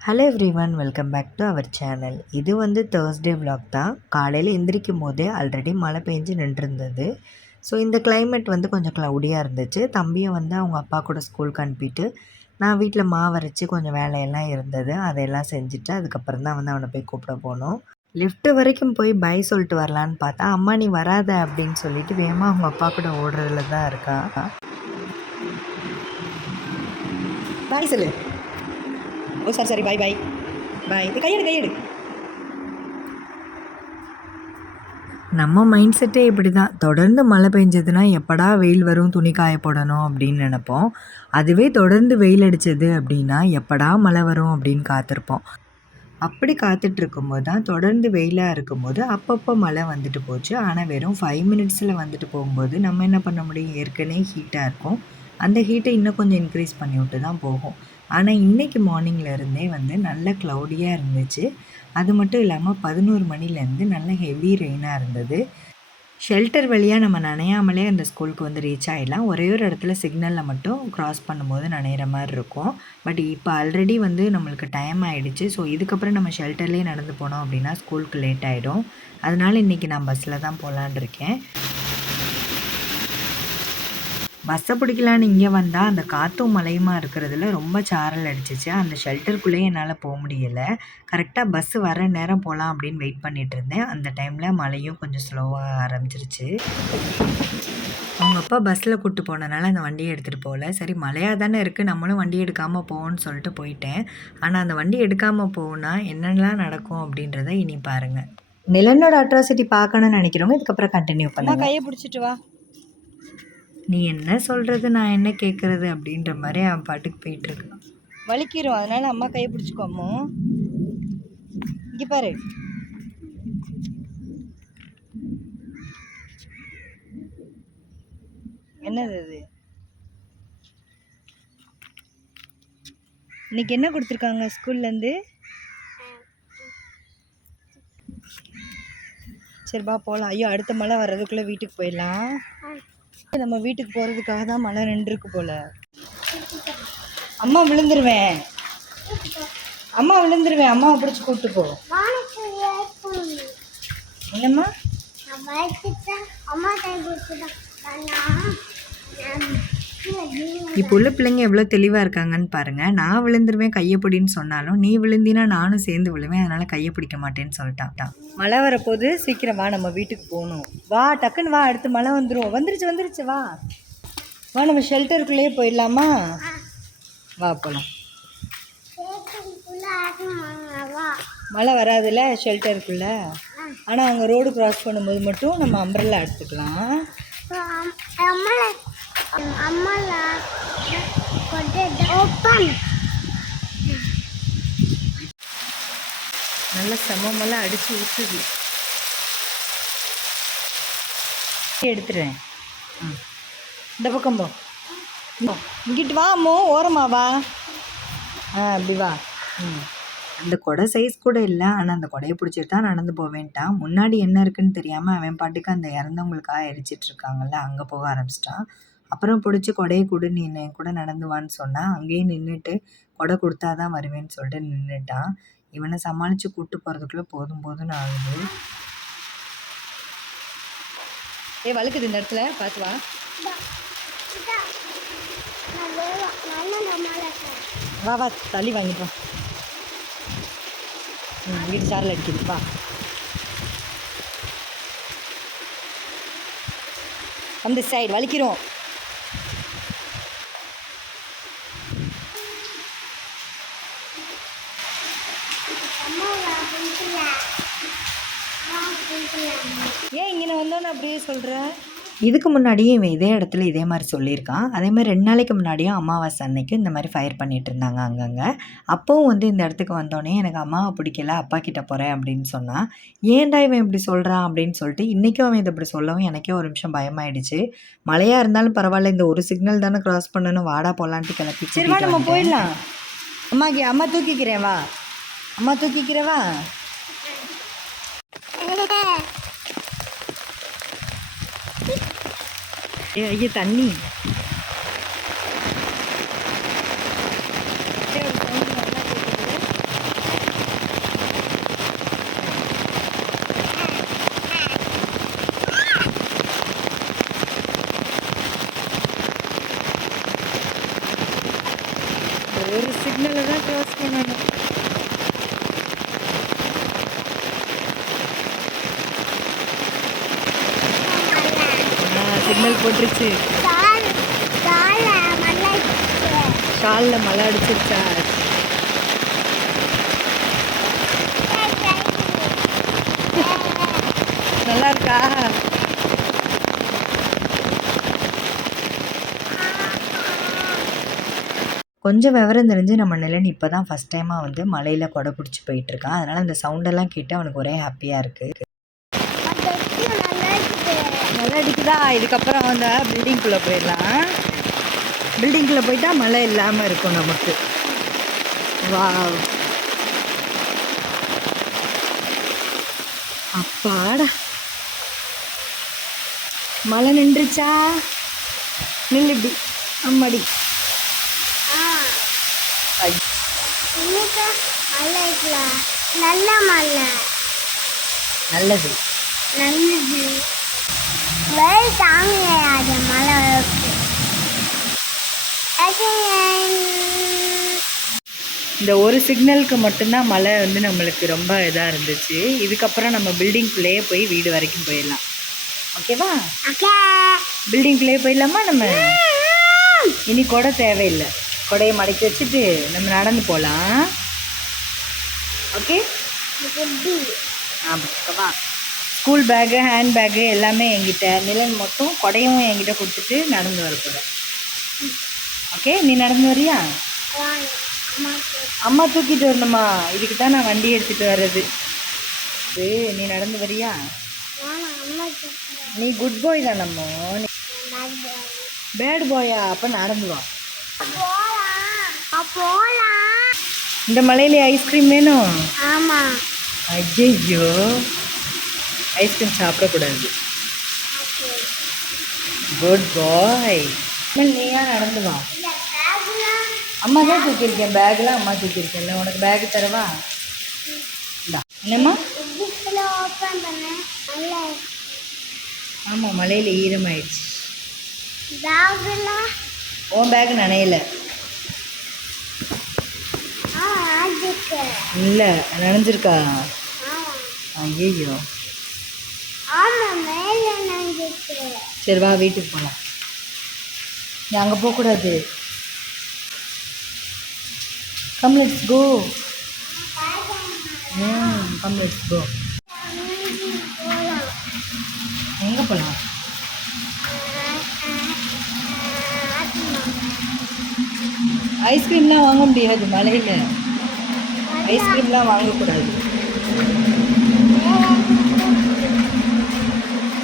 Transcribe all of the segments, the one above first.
Hello everyone welcome back to our channel இது வந்து Thursday vlog தான். காலையில் எந்திரிக்கும் போதே ஆல்ரெடி மழை பெஞ்சு நின்றுருந்தது. ஸோ இந்த கிளைமேட் வந்து கொஞ்சம் க்ளவுடியாக இருந்துச்சு. தம்பியை வந்து அவங்க அப்பா கூட ஸ்கூலுக்கு அனுப்பிட்டு நான் வீட்டில் மாவரைச்சி கொஞ்சம் வேலையெல்லாம் இருந்தது. அதையெல்லாம் செஞ்சுட்டு அதுக்கப்புறம் தான் வந்து அவனை போய் கூப்பிட போனோம். லிஃப்ட் வரைக்கும் போய் பை சொல்லிட்டு வரலான்னு பார்த்தா அம்மா நீ வராத அப்படின்னு சொல்லிட்டு வேகமாக அவங்க அப்பா கூட ஓடுறதுல தான் இருக்கா. பாய் சொல்லு. ஓ சாரி சாரி பாய் பாய் பாய் கையெடு கையெடு. நம்ம மைண்ட் செட்டே இப்படி தான் தொடர்ந்து மழை பெஞ்சதுன்னா எப்படா வெயில் வரும் துணி காய போடணும் அப்படின்னு நினைப்போம். அதுவே தொடர்ந்து வெயில் அடித்தது அப்படின்னா எப்படா மழை வரும் அப்படின்னு காத்திருப்போம். அப்படி காத்துட்டு இருக்கும்போது தான் தொடர்ந்து வெயிலாக இருக்கும்போது அப்பப்போ மழை வந்துட்டு போச்சு. ஆனால் வெறும் ஃபைவ் மினிட்ஸில் வந்துட்டு போகும்போது நம்ம என்ன பண்ண முடியும்? ஏற்கனவே ஹீட்டாக இருக்கும். அந்த ஹீட்டை இன்னும் கொஞ்சம் இன்க்ரீஸ் பண்ணி விட்டு தான் போகும். ஆனால் இன்றைக்கி மார்னிங்லேருந்தே இருந்தே வந்து நல்ல க்ளவுடியாக இருந்துச்சு. அது மட்டும் இல்லாமல் பதினோரு மணிலேருந்து நல்ல ஹெவி ரெயினாக இருந்தது. ஷெல்டர் வழியாக நம்ம நனையாமலே அந்த ஸ்கூலுக்கு வந்து ரீச் ஆகிடலாம் ஒரே ஒரு இடத்துல சிக்னலில் மட்டும் க்ராஸ் பண்ணும்போது நனையிற மாதிரி இருக்கும். பட் இப்போ ஆல்ரெடி வந்து நம்மளுக்கு டைம் ஆகிடுச்சு ஸோ இதுக்கப்புறம் நம்ம ஷெல்டர்லேயே நடந்து போனோம் அப்படின்னா ஸ்கூலுக்கு லேட் ஆகிடும் அதனால் இன்றைக்கி நான் பஸ்ஸில் தான் போகலான் இருக்கேன். பஸ்ஸை பிடிக்கலான்னு இங்கே வந்தால் அந்த காற்றும் மழையுமா இருக்கிறதுல ரொம்ப சாரல் அடிச்சிச்சு. அந்த ஷெல்டருக்குள்ளேயே என்னால் போக முடியலை. கரெக்டாக பஸ்ஸு வர நேரம் போகலாம் அப்படின்னு வெயிட் பண்ணிட்டு இருந்தேன். அந்த டைமில் மழையும் கொஞ்சம் ஸ்லோவாக ஆரம்பிச்சிருச்சு. அவங்க அப்பா பஸ்ஸில் கூப்பிட்டு போனனால அந்த வண்டியை எடுத்துகிட்டு போகல. சரி மழையாக தானே இருக்குது நம்மளும் வண்டி எடுக்காமல் போவோம்னு சொல்லிட்டு போயிட்டேன். ஆனால் அந்த வண்டி எடுக்காமல் போனால் என்னென்னலாம் நடக்கும் அப்படின்றத இனி பாருங்கள் நிலனோட அட்ராசிட்டி பார்க்கணும்னு நினைக்கிறவங்க இதுக்கப்புறம் கண்டினியூ பண்ணுங்க. கையை பிடிச்சிட்டு வா. நீ என்ன சொல்கிறது நான் என்ன கேட்குறது அப்படின்ற மாதிரி அவன் பாட்டுக்கு போயிட்டுருக்கான். வலிக்கிறோம் அதனால் அம்மா கையை பிடிச்சிக்கோமோ இங்கே பாரு. என்னது அது இன்னைக்கு என்ன கொடுத்துருக்காங்க ஸ்கூல்லேருந்து? சரிப்பா போகலாம் ஐயோ அடுத்த மழை வர்றதுக்குள்ளே வீட்டுக்கு போயிடலாம். நம்ம வீட்டுக்கு போகிறதுக்காக தான் மழை நின்றுருக்கு போல. அம்மா விழுந்துருவேன். அம்மா விழுந்துருவேன். அம்மாவை பிடிச்சி கூப்பிட்டு போ. என்னம்மா? அம்மா இப்போ உள்ள பிள்ளைங்க எவ்வளோ தெளிவாக இருக்காங்கன்னு பாருங்கள் நான் விழுந்துருவேன் கையை பிடின்னு சொன்னாலும் நீ விழுந்தினா நானும் சேர்ந்து விழுவேன் அதனால் கையை பிடிக்க மாட்டேன்னு சொல்லிட்டான். மழை வரப்போது சீக்கிரம் வா நம்ம வீட்டுக்கு போகணும். வா டக்குன்னு வா அடுத்து மழை வந்துடும் வந்துருச்சு வந்துருச்சு வா. வா நம்ம ஷெல்டருக்குள்ளேயே போயிடலாமா? வா போகலாம் மழை வராதுல்ல ஷெல்டருக்குள்ள ஆனால் அங்கே ரோடு கிராஸ் பண்ணும்போது மட்டும் நம்ம அம்ப்ரெல்லா எடுத்துக்கலாம். நல்லா சமமெல்லாம் அடித்து ஊற்றுது எடுத்துடுறேன் ம் இந்த பக்கம் போ. இங்கிட்டு வா அம்மோ. ஓரமா வா. ஆ அப்படி வா. ம். அந்த கொடை சைஸ் கூட இல்லை. ஆனால் அந்த கொடையை பிடிச்சிட்டு தான் நடந்து போவேன்ட்டான். முன்னாடி என்ன இருக்குன்னு தெரியாமல் அவன் பாட்டுக்கு அந்த இறந்தவங்களுக்காக எரிச்சிட்டு இருக்காங்கல்ல அங்கே போக ஆரம்பிச்சிட்டான். அப்புறம் பிடிச்சி கொடையை கொடு நீ என் கூட நடந்து வான்னு சொன்னால் அங்கேயே நின்றுட்டு கொடை கொடுத்தா தான் வருவேன்னு சொல்லிட்டு நின்றுட்டான் இவனை சமாளித்து கூப்பிட்டு போகிறதுக்குள்ளே போதும் போதும்னு ஆகுது. ஏ வழுக்குது இந்த இடத்துல. பார்த்து வா. வா வா தள்ளி வாங்கிட்டு வா. வீட்டு சாரில் அடிக்குது. வா. அந்த சைடு வலிக்கிறோம் ஏன் இங்கே வந்தோன்னு அப்படியே சொல்கிற இதுக்கு முன்னாடியும் இவன் இதே இடத்துல இதே மாதிரி சொல்லியிருக்கான். அதே மாதிரி ரெண்டு நாளைக்கு முன்னாடியும் அமாவாசை அன்னைக்கு இந்த மாதிரி ஃபயர் பண்ணிட்டு இருந்தாங்க அங்கங்கே. அப்போவும் வந்து இந்த இடத்துக்கு வந்தோடனே எனக்கு அம்மாவை பிடிக்கல அப்பா கிட்ட போகிறேன் அப்படின்னு சொன்னான். ஏன்டா இவன் இப்படி சொல்கிறான் அப்படின்னு சொல்லிட்டு இன்றைக்கும் அவன் இதை இப்படி சொல்லவும் எனக்கே ஒரு நிமிஷம் பயமாயிடுச்சு. மழையாக இருந்தாலும் பரவாயில்ல இந்த ஒரு சிக்னல் தானே கிராஸ் பண்ணணும் வாடா போகலான்ட்டு கிளப்பி சரி வா கூட்டிட்டு நம்ம. போயிடலாம். அம்மாக்கு அம்மா தூக்கிக்கிறேன் வா. அம்மா தூக்கிக்கிறேன் வா. ஏ ஐயா தண்ணி ஏ, ஒரு sound நல்லா கேக்குது. யோசிக்க வேணும் சிக்னல் போட்டுருச்சு. ஷாலில் மழை அடிச்சிருச்சா? நல்லா இருக்கா? கொஞ்சம் விவரம் தெரிஞ்சு நம்ம நிலன் இப்போ தான் ஃபஸ்ட் டைமாக வந்து மலையில் கொடை பிடிச்சி போயிட்டுருக்கான் அதனால் அந்த சவுண்டெல்லாம் கேட்டு அவனுக்கு ஒரே ஹாப்பியாக இருக்குது அடிக்குதா இதுக்கப்புறம் அந்த பில்டிங்குள்ளே போயிடலாம். பில்டிங்குள்ளே போயிட்டா மழை இல்லாமல் இருக்கும் நமக்கு. வா அப்பாடா. மழை நின்றுச்சா? நில்லு இப்படி. அம்மாடி. ஐ, நல்ல மழை. நல்லது. நல்லது. வெயில் மழை இந்த ஒரு சிக்னலுக்கு மட்டும்தான் மழை வந்து நம்மளுக்கு ரொம்ப இதாக இருந்துச்சு. இதுக்கப்புறம் நம்ம பில்டிங்குள்ளேயே போய் வீடு வரைக்கும் போயிடலாம். ஓகேவா? பில்டிங்குள்ளேயே போயிடலாமா நம்ம? இனி கொடை தேவையில்லை. கொடையை மடக்கி வச்சுட்டு நம்ம நடந்து போகலாம். ஓகே? ஆமாம் ஸ்கூல் பேக்கு ஹேண்ட் பேக்கு எல்லாமே என்கிட்ட நிலன் மட்டும் கொடையும் என்கிட்ட கொடுத்துட்டு நடந்து வர போகிறேன் ஓகே நீ நடந்து வரியா? அம்மா தூக்கிட்டு வரணுமா? இதுக்கு தான் நான் வண்டி எடுத்துகிட்டு வர்றது. நீ நடந்து வரியா? நீ குட் பாய் தான் நம்ம பேட் பாயா அப்போ நடந்து வா. இந்த மலையில ஐஸ்கிரீம் வேணும்? ஆமா. ஐயோ ஐஸ்கிரீம் சாப்பிடக்கூடாது குட் பாய் நீயா நடந்து வா அம்மா தான் தூக்கியிருக்கேன் பேக்லாம் அம்மா தூக்கியிருக்கேன்ல உனக்கு பேக் தரவா இந்தா என்னம்மா ஆமாம் மலையில் ஈரமாயிடுச்சு உன் பேக் நனையலை இல்லை நனைஞ்சிருக்கா ஐயோ சரி வா வீட்டுக்கு போகலாம் நீ அங்கே போகக்கூடாது கம் லெட்ஸ் கோ ம் கம் லெட்ஸ் கோ எங்கே போகலாம் ஐஸ்கிரீம்லாம் வாங்க முடியாது மலையில். ஐஸ்கிரீம்லாம் வாங்கக்கூடாது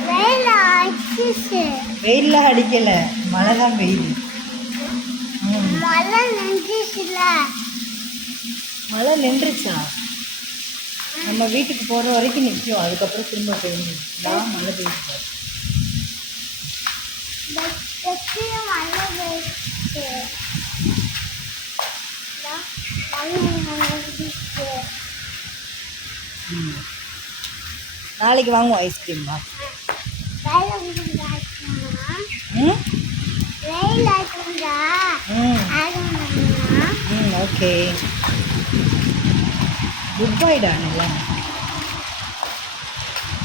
வெயில் அடிச்சிச்சு வெயில்லாம் அடிக்கலை. மழை தான் ம். மழை நஞ்சிச்சுல மழை நின்றுச்சா? நம்ம வீட்டுக்கு போகிற வரைக்கும் நிற்கும். அதுக்கப்புறம் திரும்ப பெய்யும் நான் மழை பெய்யுது. நாளைக்கு வாங்குவோம் ஐஸ்கிரீம் வா வெயில் அடிச்சுனா ம் வெயில் அடிச்சுனா ம் ஆகணும்னா ம் ஓகே. குட் பாய்டா நிலன்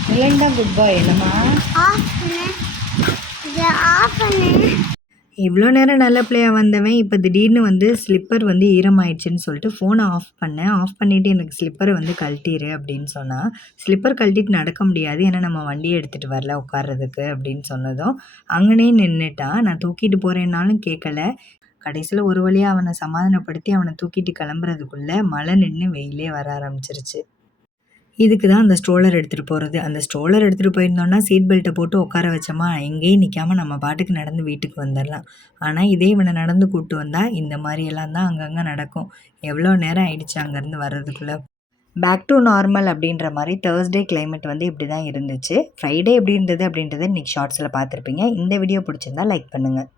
நிலன் தான் குட் பாய் என்னம்மா? இவ்வளோ நேரம் நல்ல பிள்ளையாக வந்தவன் இப்போ திடீர்னு வந்து ஸ்லிப்பர் வந்து ஈரமாயிடுச்சுன்னு சொல்லிட்டு ஃபோனை ஆஃப் பண்ணேன் ஆஃப் பண்ணிவிட்டு எனக்கு ஸ்லிப்பரை வந்து கழட்டிடு அப்படின்னு சொன்னால் ஸ்லிப்பர் கழட்டிட்டு நடக்க முடியாது. ஏன்னா நம்ம வண்டியை எடுத்துகிட்டு வரல உட்கார்றதுக்கு அப்படின்னு சொன்னதும் அங்கனே நின்றுட்டான் நான் தூக்கிட்டு போகிறேன்னாலும் கேட்கல கடைசியில் ஒரு வழியாக அவனை சமாதானப்படுத்தி அவனை தூக்கிட்டு கிளம்புறதுக்குள்ளே மழை நின்று வெயிலே வர ஆரம்பிச்சிருச்சு. இதுக்கு தான் அந்த ஸ்ட்ரோலர் எடுத்துகிட்டு போகிறது அந்த ஸ்ட்ரோலர் எடுத்துகிட்டு போயிருந்தோம்னா சீட் பெல்ட்டை போட்டு உட்கார வச்சோமா எங்கேயும் நிற்காம நம்ம பாட்டுக்கு நடந்து வீட்டுக்கு வந்துடலாம் ஆனால் இதே இவனை நடந்து கூப்பிட்டு வந்தால் இந்த மாதிரியெல்லாம் தான் அங்கங்கே நடக்கும். எவ்வளோ நேரம் ஆயிடுச்சு அங்கேருந்து வர்றதுக்குள்ளே? பேக் டு நார்மல் அப்படின்ற மாதிரி தேர்ஸ்டே கிளைமேட் வந்து இப்படி தான் இருந்துச்சு. ஃப்ரைடே எப்படி இருந்தது அப்படின்றத இன்றைக்கி ஷார்ட்ஸில் பார்த்துருப்பீங்க. இந்த வீடியோ பிடிச்சிருந்தா லைக் பண்ணுங்கள்